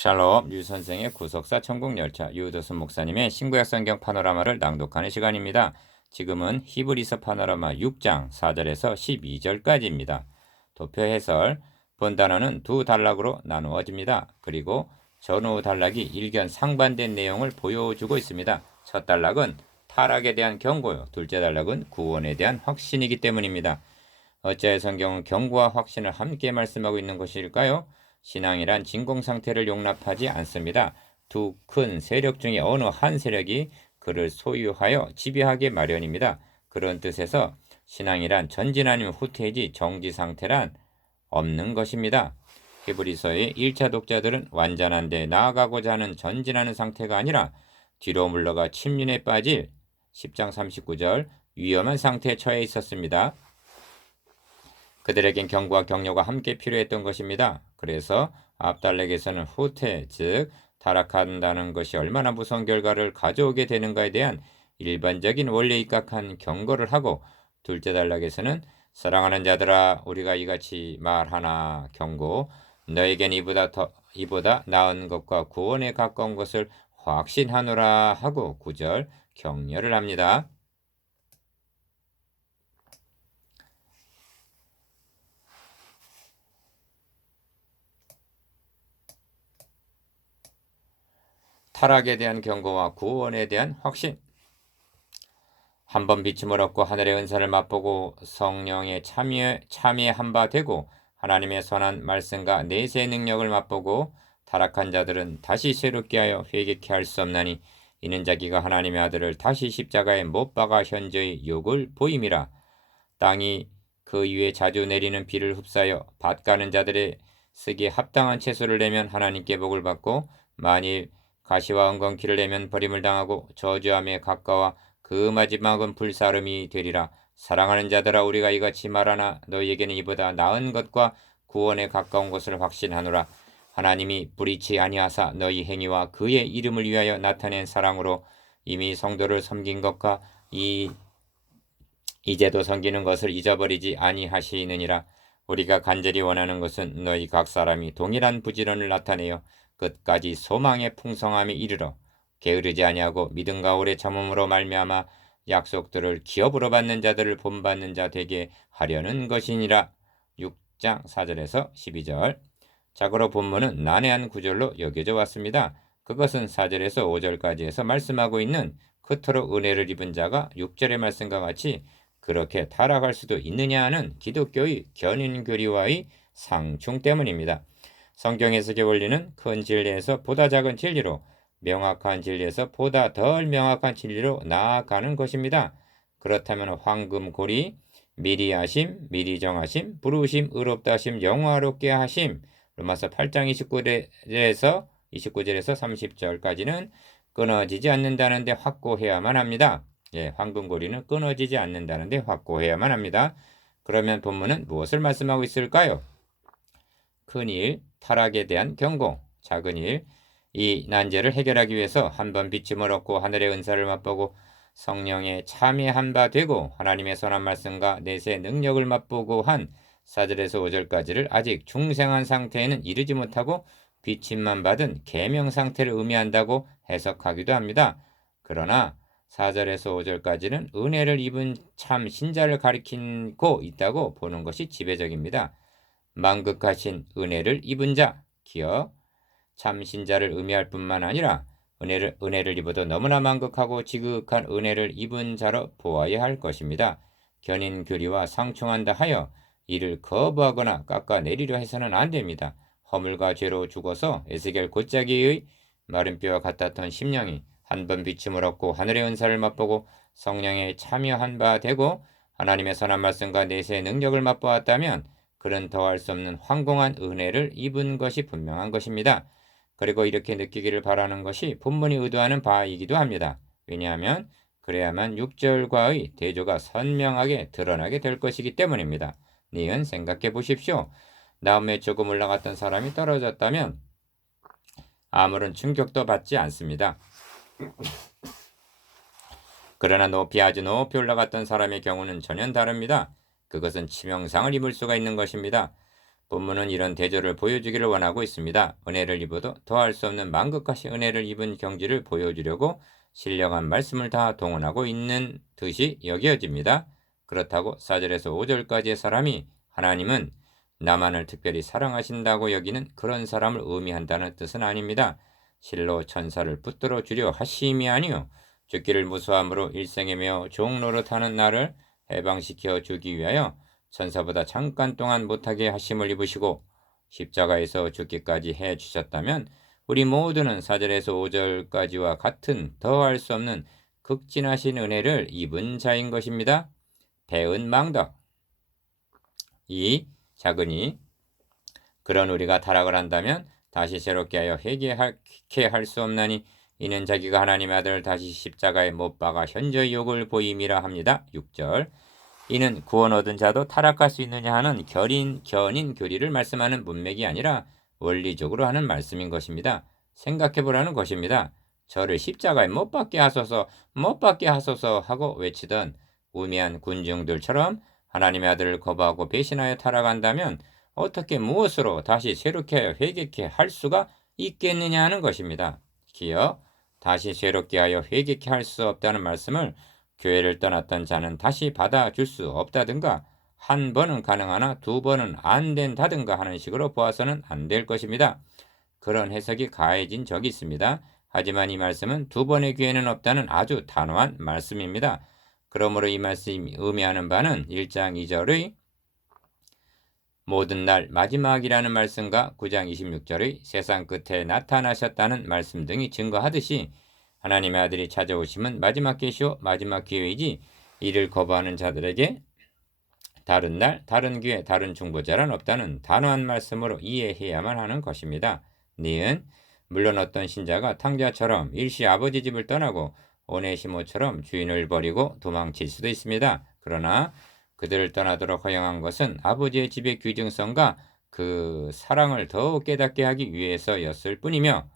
샬롬 유 선생의 구속사 천국열차 유도순 목사님의 신구약 성경 파노라마를 낭독하는 시간입니다. 지금은 히브리서 파노라마 6장 4절에서 12절까지입니다. 도표 해설, 본 단어는 두 단락으로 나누어집니다. 그리고 전후 단락이 일견 상반된 내용을 보여주고 있습니다. 첫 단락은 타락에 대한 경고요. 둘째 단락은 구원에 대한 확신이기 때문입니다. 어찌하여 성경은 경고와 확신을 함께 말씀하고 있는 것일까요? 신앙이란 진공상태를 용납하지 않습니다. 두 큰 세력 중에 어느 한 세력이 그를 소유하여 지배하기 마련입니다. 그런 뜻에서 신앙이란 전진 아니면 후퇴이지 정지상태란 없는 것입니다. 히브리서의 1차 독자들은 완전한 데 나아가고자 하는 전진하는 상태가 아니라 뒤로 물러가 침륜에 빠질 10장 39절 위험한 상태에 처해 있었습니다. 그들에겐 경고와 격려가 함께 필요했던 것입니다. 그래서 앞달락에서는 후퇴, 즉 타락한다는 것이 얼마나 무서운 결과를 가져오게 되는가에 대한 일반적인 원리에 입각한 경고를 하고, 둘째 단락에서는 사랑하는 자들아 우리가 이같이 말하나 경고, 너에겐 이보다 나은 것과 구원에 가까운 것을 확신하노라 하고 9절 격려를 합니다. 타락에 대한 경고와 구원에 대한 확신. 한번 비침을 얻고 하늘의 은사를 맛보고 성령의 참여한 바 되고 하나님의 선한 말씀과 내세의 능력을 맛보고 타락한 자들은 다시 새롭게 하여 회개케 할 수 없나니 이는 자기가 하나님의 아들을 다시 십자가에 못 박아 현저히 욕을 보임이라. 땅이 그 위에 자주 내리는 비를 흡사하여 밭 가는 자들의 쓰기에 합당한 채소를 내면 하나님께 복을 받고, 만일 가시와 엉겅퀴를 내면 버림을 당하고 저주함에 가까워 그 마지막은 불사름이 되리라. 사랑하는 자들아 우리가 이같이 말하나 너희에게는 이보다 나은 것과 구원에 가까운 것을 확신하노라. 하나님이 불의치 아니하사 너희 행위와 그의 이름을 위하여 나타낸 사랑으로 이미 성도를 섬긴 것과 이제도 섬기는 것을 잊어버리지 아니하시느니라. 우리가 간절히 원하는 것은 너희 각 사람이 동일한 부지런을 나타내어 끝까지 소망의 풍성함에 이르러 게으르지 아니하고 믿음과 오래 참음으로 말미암아 약속들을 기업으로 받는 자들을 본받는 자 되게 하려는 것이니라. 6장 4절에서 12절. 자고로 본문은 난해한 구절로 여겨져 왔습니다. 그것은 4절에서 5절까지에서 말씀하고 있는 그토록 은혜를 입은 자가 6절의 말씀과 같이 그렇게 타락할 수도 있느냐 하는 기독교의 견인교리와의 상충 때문입니다. 성경 해석의 원리는 큰 진리에서 보다 작은 진리로, 명확한 진리에서 보다 덜 명확한 진리로 나아가는 것입니다. 그렇다면 황금고리, 미리 하심, 미리 정하심, 부르심, 의롭다 하심, 영화롭게 하심, 로마서 8장 29절에서 30절까지는 끊어지지 않는다는데 확고해야만 합니다. 황금고리는 끊어지지 않는다는데 확고해야만 합니다. 그러면 본문은 무엇을 말씀하고 있을까요? 큰일, 타락에 대한 경고, 작은 일, 이 난제를 해결하기 위해서 한번 비침을 얻고 하늘의 은사를 맛보고 성령에 참여한 바 되고 하나님의 선한 말씀과 내세의 능력을 맛보고 한 4절에서 5절까지를 아직 중생한 상태에는 이르지 못하고 비침만 받은 계명 상태를 의미한다고 해석하기도 합니다. 그러나 4절에서 5절까지는 은혜를 입은 참 신자를 가리키고 있다고 보는 것이 지배적입니다. 만극하신 은혜를 입은 자, 기억, 참 신자를 의미할 뿐만 아니라 은혜를 입어도 너무나 만극하고 지극한 은혜를 입은 자로 보아야 할 것입니다. 견인교리와 상충한다 하여 이를 거부하거나 깎아내리려 해서는 안 됩니다. 허물과 죄로 죽어서 에스겔 곧자기의 마른 뼈와 같았던 심령이 한번 비침을 얻고 하늘의 은사를 맛보고 성령에 참여한 바 되고 하나님의 선한 말씀과 내세의 능력을 맛보았다면 그는 더할 수 없는 황공한 은혜를 입은 것이 분명한 것입니다. 그리고 이렇게 느끼기를 바라는 것이 본문이 의도하는 바이기도 합니다. 왜냐하면 그래야만 6절과의 대조가 선명하게 드러나게 될 것이기 때문입니다. 니은 생각해 보십시오. 나무에 조금 올라갔던 사람이 떨어졌다면 아무런 충격도 받지 않습니다. 그러나 아주 높이 올라갔던 사람의 경우는 전혀 다릅니다. 그것은 치명상을 입을 수가 있는 것입니다. 본문은 이런 대조를 보여주기를 원하고 있습니다. 은혜를 입어도 더할 수 없는 만극하신 은혜를 입은 경지를 보여주려고 신령한 말씀을 다 동원하고 있는 듯이 여겨집니다. 그렇다고 4절에서 5절까지의 사람이 하나님은 나만을 특별히 사랑하신다고 여기는 그런 사람을 의미한다는 뜻은 아닙니다. 실로 천사를 붙들어 주려 하심이 아니요 죽기를 무수함으로 일생에 매어 종노릇하는 나를 해방시켜 주기 위하여 천사보다 잠깐 동안 못하게 하심을 입으시고 십자가에서 죽기까지 해 주셨다면 우리 모두는 4절에서 5절까지와 같은 더할 수 없는 극진하신 은혜를 입은 자인 것입니다. 배은 망덕. 2. 작으니 그런 우리가 타락을 한다면 다시 새롭게 하여 회개케 할 수 없나니 이는 자기가 하나님의 아들을 다시 십자가에 못 박아 현저히 욕을 보임이라 합니다. 6절 이는 구원 얻은 자도 타락할 수 있느냐 하는 견인 교리를 말씀하는 문맥이 아니라 원리적으로 하는 말씀인 것입니다. 생각해보라는 것입니다. 저를 십자가에 못 박게 하소서 못 박게 하소서 하고 외치던 우매한 군중들처럼 하나님의 아들을 거부하고 배신하여 타락한다면 어떻게 무엇으로 다시 새롭게 회개케 할 수가 있겠느냐 하는 것입니다. 기어 다시 새롭게 하여 회개케 할 수 없다는 말씀을 교회를 떠났던 자는 다시 받아줄 수 없다든가 한 번은 가능하나 두 번은 안 된다든가 하는 식으로 보아서는 안 될 것입니다. 그런 해석이 가해진 적이 있습니다. 하지만 이 말씀은 두 번의 기회는 없다는 아주 단호한 말씀입니다. 그러므로 이 말씀이 의미하는 바는 1장 2절의 모든 날 마지막이라는 말씀과 9장 26절의 세상 끝에 나타나셨다는 말씀 등이 증거하듯이 하나님의 아들이 찾아오심은 마지막 계시오 마지막 기회이지 이를 거부하는 자들에게 다른 날 다른 기회 다른 중보자란 없다는 단호한 말씀으로 이해해야만 하는 것입니다. 니은 물론 어떤 신자가 탕자처럼 일시 아버지 집을 떠나고 오네시모처럼 주인을 버리고 도망칠 수도 있습니다. 그러나 그들을 떠나도록 허용한 것은 아버지의 집의 귀중성과 그 사랑을 더욱 깨닫게 하기 위해서였을 뿐이며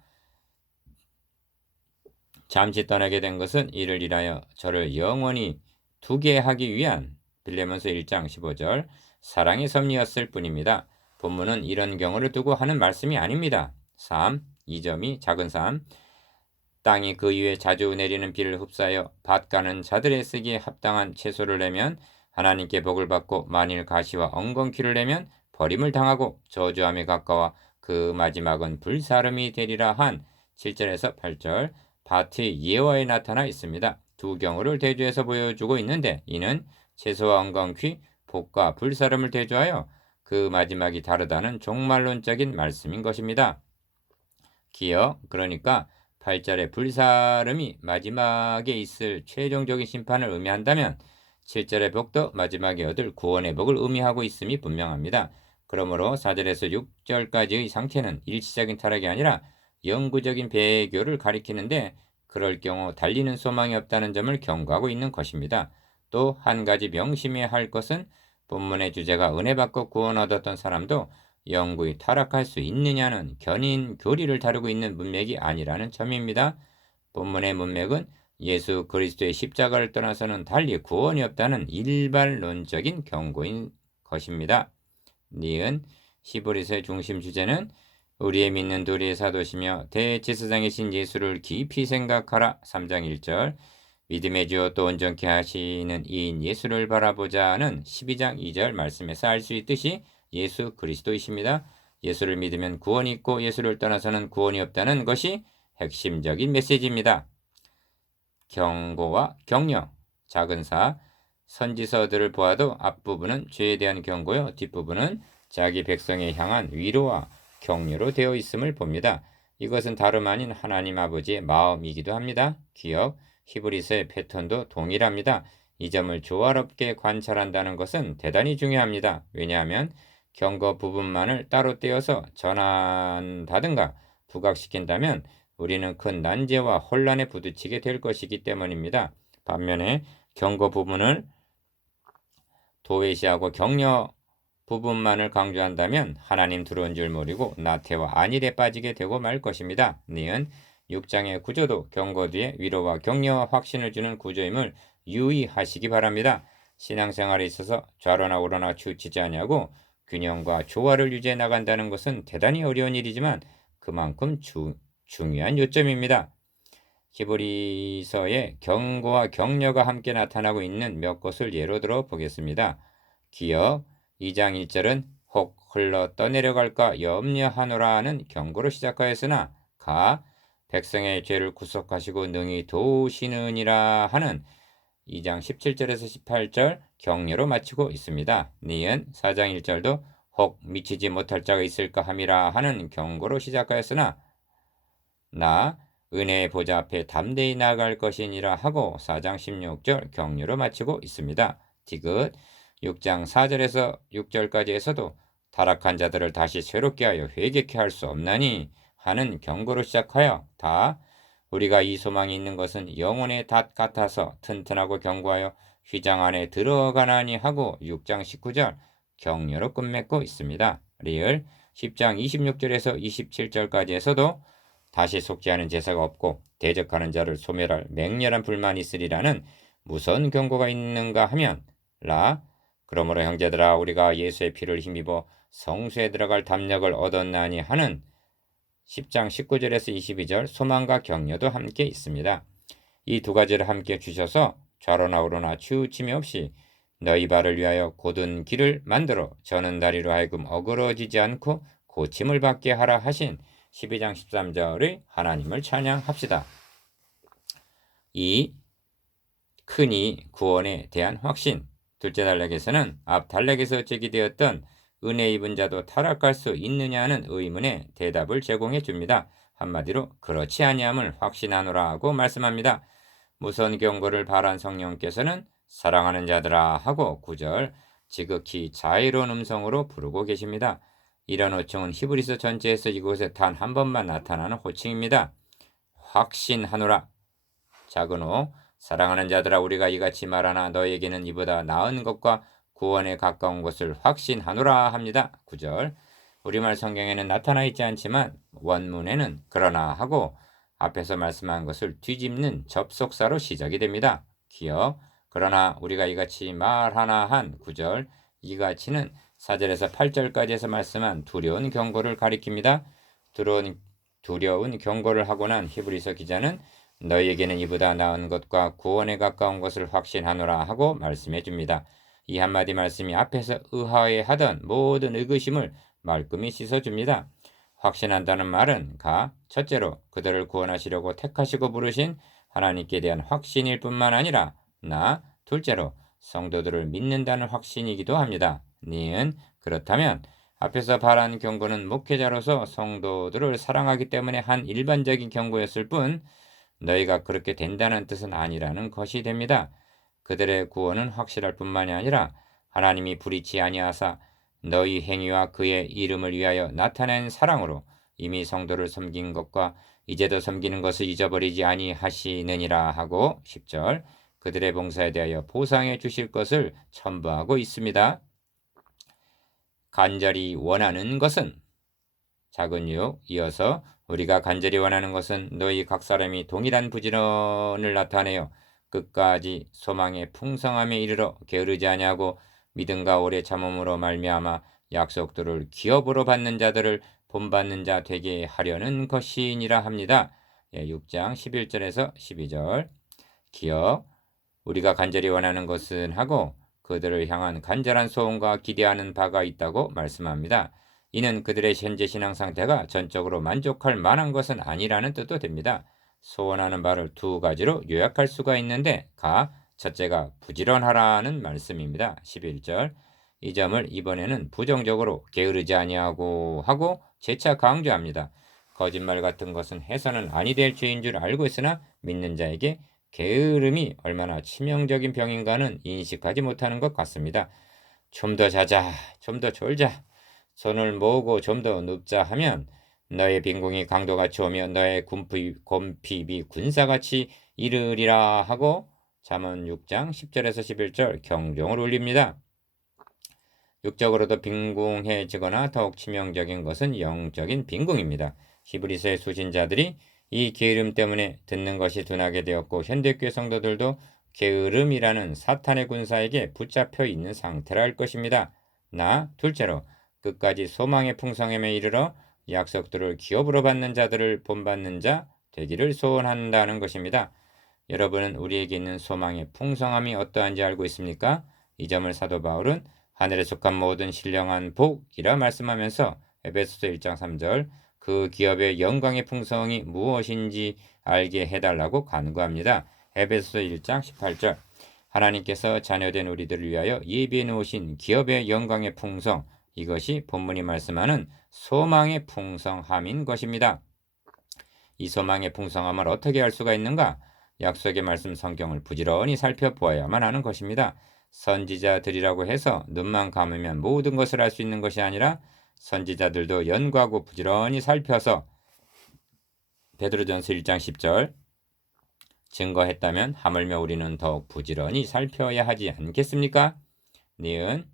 잠시 떠나게 된 것은 이를 인하여 저를 영원히 두게 하기 위한 빌레몬서 1장 15절 사랑의 섭리였을 뿐입니다. 본문은 이런 경우를 두고 하는 말씀이 아닙니다. 3. 2점이 작은 3. 땅이 그 위에 자주 내리는 비를 흡사하여 밭가는 자들의 쓰기에 합당한 채소를 내면 하나님께 복을 받고 만일 가시와 엉겅퀴를 내면 버림을 당하고 저주함에 가까워 그 마지막은 불사름이 되리라 한 7절에서 8절 밭의 예화에 나타나 있습니다. 두 경우를 대조해서 보여주고 있는데 이는 채소와 엉겅퀴, 복과 불사름을 대조하여 그 마지막이 다르다는 종말론적인 말씀인 것입니다. 기어 그러니까 8절의 불사름이 마지막에 있을 최종적인 심판을 의미한다면 7절의 복도 마지막에 얻을 구원의 복을 의미하고 있음이 분명합니다. 그러므로 4절에서 6절까지의 상태는 일시적인 타락이 아니라 영구적인 배교를 가리키는데 그럴 경우 달리는 소망이 없다는 점을 경고하고 있는 것입니다. 또 한 가지 명심해야 할 것은 본문의 주제가 은혜 받고 구원 얻었던 사람도 영구히 타락할 수 있느냐는 견인 교리를 다루고 있는 문맥이 아니라는 점입니다. 본문의 문맥은 예수 그리스도의 십자가를 떠나서는 달리 구원이 없다는 일반론적인 경고인 것입니다. 니은 히브리서의 중심 주제는 우리의 믿는 도리의 사도시며 대제사장이신 예수를 깊이 생각하라 3장 1절 믿음의 주요 또 온전케 하시는 이인 예수를 바라보자는 12장 2절 말씀에서 알 수 있듯이 예수 그리스도이십니다. 예수를 믿으면 구원이 있고 예수를 떠나서는 구원이 없다는 것이 핵심적인 메시지입니다. 경고와 격려, 작은 사, 선지서들을 보아도 앞부분은 죄에 대한 경고요. 뒷부분은 자기 백성에 향한 위로와 격려로 되어 있음을 봅니다. 이것은 다름 아닌 하나님 아버지의 마음이기도 합니다. 기억, 히브리서의 패턴도 동일합니다. 이 점을 조화롭게 관찰한다는 것은 대단히 중요합니다. 왜냐하면 경고 부분만을 따로 떼어서 전한다든가 부각시킨다면 우리는 큰 난제와 혼란에 부딪히게 될 것이기 때문입니다. 반면에 경고 부분을 도외시하고 격려 부분만을 강조한다면 하나님 들어온 줄 모르고 나태와 안일에 빠지게 되고 말 것입니다. 니은 6장의 구조도 경고 뒤에 위로와 격려와 확신을 주는 구조임을 유의하시기 바랍니다. 신앙생활에 있어서 좌로나 우로나 치우치지 아니하고 균형과 조화를 유지해 나간다는 것은 대단히 어려운 일이지만 그만큼 중요한 요점입니다. 히브리서에 경고와 격려가 함께 나타나고 있는 몇 것을 예로 들어 보겠습니다. 기억 2장 1절은 혹 흘러 떠내려갈까 염려하노라는 경고로 시작하였으나 가 백성의 죄를 구속하시고 능히 도우시느니라 하는 2장 17절에서 18절 격려로 마치고 있습니다. 니은 4장 1절도 혹 미치지 못할 자가 있을까 함이라 하는 경고로 시작하였으나 나 은혜의 보좌 앞에 담대히 나아갈 것이니라 하고 4장 16절 격려로 마치고 있습니다. 디귿 6장 4절에서 6절까지에서도 타락한 자들을 다시 새롭게 하여 회개케 할 수 없나니 하는 경고로 시작하여 다 우리가 이 소망이 있는 것은 영혼의 닷 같아서 튼튼하고 견고하여 휘장 안에 들어가나니 하고 6장 19절 격려로 끝맺고 있습니다. 리을 10장 26절에서 27절까지에서도 다시 속죄하는 제사가 없고 대적하는 자를 소멸할 맹렬한 불만이 있으리라는 무서운 경고가 있는가 하면 라 그러므로 형제들아 우리가 예수의 피를 힘입어 성수에 들어갈 담력을 얻었나니 하는 10장 19절에서 22절 소망과 격려도 함께 있습니다. 이 두 가지를 함께 주셔서 좌로나 우로나 치우침이 없이 너희 발을 위하여 곧은 길을 만들어 저는 다리로 하여금 어그러지지 않고 고침을 받게 하라 하신 12장 13절의 하나님을 찬양합시다. 이 큰이 구원에 대한 확신 둘째 단락에서는 앞 단락에서 제기되었던 은혜 입은 자도 타락할 수 있느냐는 의문에 대답을 제공해 줍니다. 한마디로 그렇지 아니함을 확신하노라 하고 말씀합니다. 무선 경고를 바란 성령께서는 사랑하는 자들아 하고 9절 지극히 자애로운 음성으로 부르고 계십니다. 이런 호칭은 히브리서 전체에서 이곳에 단 한 번만 나타나는 호칭입니다. 확신하노라. 작은 호 사랑하는 자들아 우리가 이같이 말하나 너에게는 이보다 나은 것과 구원에 가까운 것을 확신하노라 합니다. 9절 우리말 성경에는 나타나 있지 않지만 원문에는 그러나 하고 앞에서 말씀한 것을 뒤집는 접속사로 시작이 됩니다. 기억 그러나 우리가 이같이 말하나 한 9절 이같이는 4절에서 8절까지에서 말씀한 두려운 경고를 가리킵니다. 두려운 경고를 하고 난 히브리서 기자는 너희에게는 이보다 나은 것과 구원에 가까운 것을 확신하노라 하고 말씀해 줍니다. 이 한마디 말씀이 앞에서 의아해하던 모든 의구심을 말끔히 씻어줍니다. 확신한다는 말은 첫째로 그들을 구원하시려고 택하시고 부르신 하나님께 대한 확신일 뿐만 아니라 둘째로 성도들을 믿는다는 확신이기도 합니다. 니은 그렇다면 앞에서 바란 경고는 목회자로서 성도들을 사랑하기 때문에 한 일반적인 경고였을 뿐 너희가 그렇게 된다는 뜻은 아니라는 것이 됩니다. 그들의 구원은 확실할 뿐만이 아니라 하나님이 불의치 아니하사 너희 행위와 그의 이름을 위하여 나타낸 사랑으로 이미 성도를 섬긴 것과 이제도 섬기는 것을 잊어버리지 아니하시느니라 하고 10절 그들의 봉사에 대하여 보상해 주실 것을 첨부하고 있습니다. 간절히 원하는 것은 작은 6 이어서 우리가 간절히 원하는 것은 너희 각 사람이 동일한 부지런을 나타내어 끝까지 소망의 풍성함에 이르러 게으르지 아니하고 믿음과 오래 참음으로 말미암아 약속들을 기업으로 받는 자들을 본받는 자 되게 하려는 것이니라 합니다. 6장 11절에서 12절 기업 우리가 간절히 원하는 것은 하고 그들을 향한 간절한 소원과 기대하는 바가 있다고 말씀합니다. 이는 그들의 현재 신앙 상태가 전적으로 만족할 만한 것은 아니라는 뜻도 됩니다. 소원하는 바를 두 가지로 요약할 수가 있는데 첫째가 부지런하라는 말씀입니다. 11절 이 점을 이번에는 부정적으로 게으르지 아니하고 하고 재차 강조합니다. 거짓말 같은 것은 해서는 아니 될 죄인 줄 알고 있으나 믿는 자에게 게으름이 얼마나 치명적인 병인가는 인식하지 못하는 것 같습니다. 좀 더 자자, 좀 더 졸자, 손을 모으고 좀 더 눕자 하면 너의 빈궁이 강도같이 오며 너의 곰핍이 군사같이 이르리라 하고 잠언 6장 10절에서 11절 경종을 울립니다. 육적으로도 빈궁해지거나 더욱 치명적인 것은 영적인 빈궁입니다. 히브리서의 수신자들이 이 게으름 때문에 듣는 것이 둔하게 되었고 현대교회 성도들도 게으름이라는 사탄의 군사에게 붙잡혀 있는 상태라 할 것입니다. 둘째로 끝까지 소망의 풍성함에 이르러 약속들을 기업으로 받는 자들을 본받는 자 되기를 소원한다는 것입니다. 여러분은 우리에게 있는 소망의 풍성함이 어떠한지 알고 있습니까? 이 점을 사도 바울은 하늘에 속한 모든 신령한 복이라 말씀하면서 에베소서 1장 3절 그 기업의 영광의 풍성이 무엇인지 알게 해달라고 간구합니다. 에베소서 1장 18절 하나님께서 자녀된 우리들을 위하여 예비해 놓으신 기업의 영광의 풍성 이것이 본문이 말씀하는 소망의 풍성함인 것입니다. 이 소망의 풍성함을 어떻게 알 수가 있는가? 약속의 말씀 성경을 부지런히 살펴보아야만 하는 것입니다. 선지자들이라고 해서 눈만 감으면 모든 것을 알 수 있는 것이 아니라 선지자들도 연구하고 부지런히 살펴서 베드로전서 1장 10절 증거했다면 하물며 우리는 더욱 부지런히 살펴야 하지 않겠습니까? 니은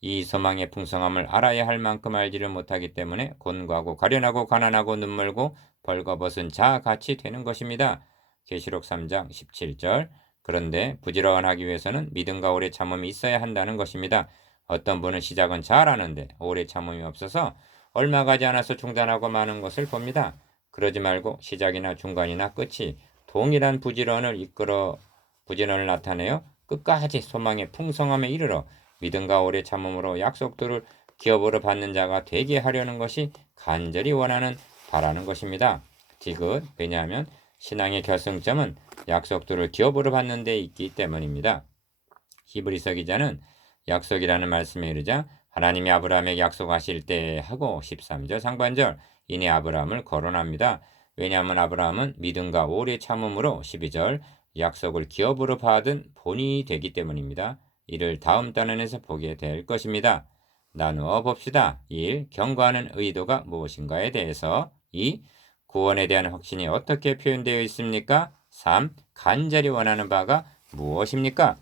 이 소망의 풍성함을 알아야 할 만큼 알지를 못하기 때문에 곤고하고 가련하고 가난하고 눈멀고 벌거벗은 자같이 되는 것입니다. 계시록 3장 17절 그런데 부지런하기 위해서는 믿음과 오래 참음이 있어야 한다는 것입니다. 어떤 분은 시작은 잘하는데 오래 참음이 없어서 얼마 가지 않아서 중단하고 마는 것을 봅니다. 그러지 말고 시작이나 중간이나 끝이 동일한 부지런을 나타내어 끝까지 소망의 풍성함에 이르러 믿음과 오래 참음으로 약속들을 기업으로 받는 자가 되게 하려는 것이 간절히 바라는 것입니다. 디귿 왜냐하면 신앙의 결승점은 약속들을 기업으로 받는 데 있기 때문입니다. 히브리서 기자는 약속이라는 말씀에 이르자 하나님이 아브라함에게 약속하실 때 하고 13절 상반절 이내 아브라함을 거론합니다. 왜냐하면 아브라함은 믿음과 오래 참음으로 12절 약속을 기업으로 받은 본이 되기 때문입니다. 이를 다음 단원에서 보게 될 것입니다. 나누어 봅시다. 1. 경고하는 의도가 무엇인가에 대해서 2. 구원에 대한 확신이 어떻게 표현되어 있습니까? 3. 간절히 원하는 바가 무엇입니까?